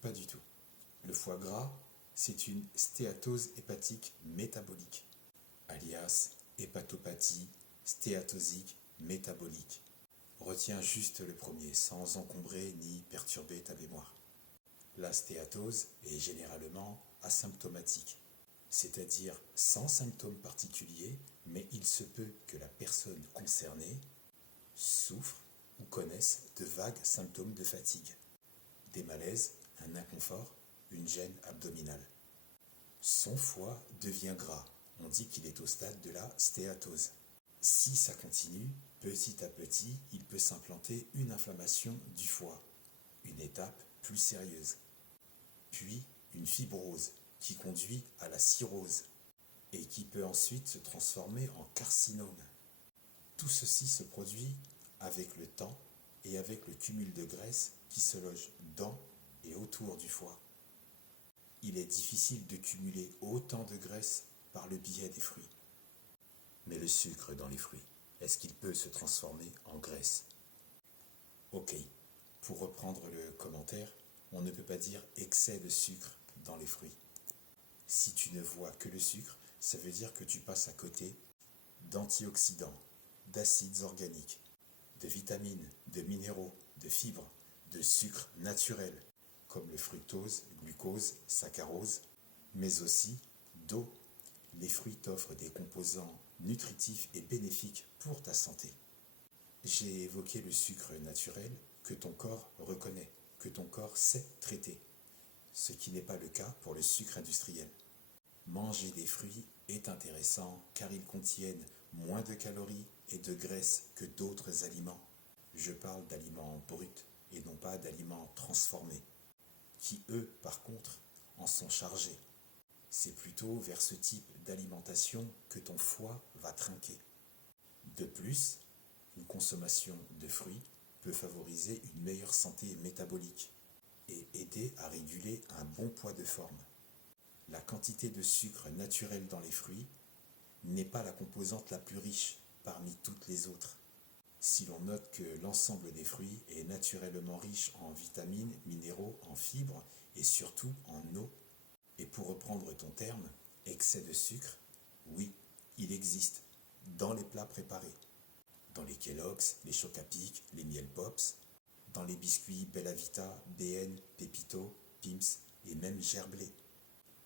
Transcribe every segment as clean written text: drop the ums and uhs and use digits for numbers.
Pas du tout. Le foie gras, c'est une stéatose hépatique métabolique, alias hépatopathie stéatosique métabolique. Retiens juste le premier, sans encombrer ni perturber ta mémoire. La stéatose est généralement asymptomatique, c'est-à-dire sans symptômes particuliers, mais il se peut que la personne concernée souffre ou connaisse de vagues symptômes de fatigue, des malaises, un inconfort, une gêne abdominale. Son foie devient gras, on dit qu'il est au stade de la stéatose. Si ça continue, petit à petit, il peut s'implanter une inflammation du foie, une étape plus sérieuse. Puis une fibrose qui conduit à la cirrhose et qui peut ensuite se transformer en carcinome. Tout ceci se produit avec le temps et avec le cumul de graisse qui se loge dans et autour du foie. Il est difficile de cumuler autant de graisse par le biais des fruits. Mais le sucre dans les fruits, est-ce qu'il peut se transformer en graisse? Ok, pour reprendre le commentaire, on ne peut pas dire excès de sucre dans les fruits. Si tu ne vois que le sucre, ça veut dire que tu passes à côté d'antioxydants, d'acides organiques, de vitamines, de minéraux, de fibres, de sucres naturels, comme le fructose, glucose, saccharose, mais aussi d'eau. Les fruits t'offrent des composants nutritifs et bénéfiques pour ta santé. J'ai évoqué le sucre naturel que ton corps reconnaît, que ton corps sait traiter, ce qui n'est pas le cas pour le sucre industriel. Manger des fruits est intéressant car ils contiennent moins de calories et de graisses que d'autres aliments. Je parle d'aliments bruts et non pas d'aliments transformés, qui eux, par contre, en sont chargés. C'est plutôt vers ce type d'alimentation que ton foie va trinquer. De plus, une consommation de fruits peut favoriser une meilleure santé métabolique et aider à réguler un bon poids de forme. La quantité de sucre naturel dans les fruits n'est pas la composante la plus riche parmi toutes les autres. Si l'on note que l'ensemble des fruits est naturellement riche en vitamines, minéraux, en fibres et surtout en eau. Et pour reprendre ton terme, excès de sucre, oui, il existe dans les plats préparés, dans les Kellogg's, les Choc à Pic, les Miel Pops, dans les biscuits Bella Vita, BN, Pépito, Pim's et même Gerblé.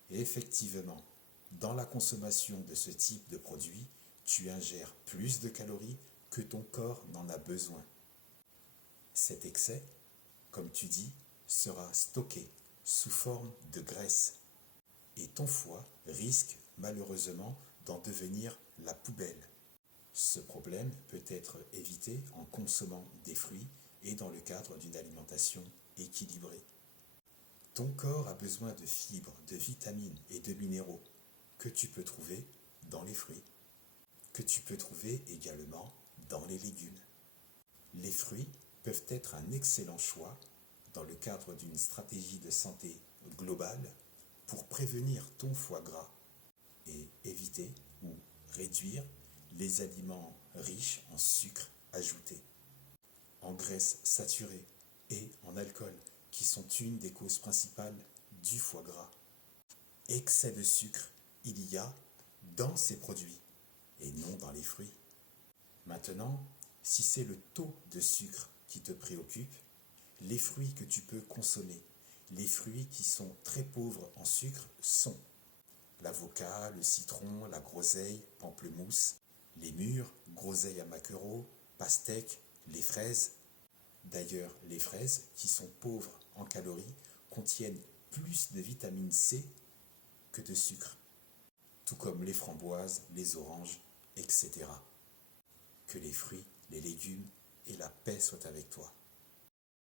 Et effectivement, dans la consommation de ce type de produits, tu ingères plus de calories que ton corps n'en a besoin. Cet excès, comme tu dis, sera stocké sous forme de graisse. Et ton foie risque malheureusement d'en devenir la poubelle. Ce problème peut être évité en consommant des fruits et dans le cadre d'une alimentation équilibrée. Ton corps a besoin de fibres, de vitamines et de minéraux que tu peux trouver dans les fruits, que tu peux trouver également dans les légumes. Les fruits peuvent être un excellent choix dans le cadre d'une stratégie de santé globale pour prévenir ton foie gras et éviter ou réduire les aliments riches en sucre ajouté, en graisses saturées et en alcool, qui sont une des causes principales du foie gras. Excès de sucre, il y a dans ces produits et non dans les fruits. Maintenant, si c'est le taux de sucre qui te préoccupe, les fruits que tu peux consommer, les fruits qui sont très pauvres en sucre sont l'avocat, le citron, la groseille, pamplemousse, les mûres, groseille à maquereau, pastèque, les fraises. D'ailleurs, les fraises, qui sont pauvres en calories, contiennent plus de vitamine C que de sucre, tout comme les framboises, les oranges, etc. Que les fruits, les légumes et la paix soient avec toi.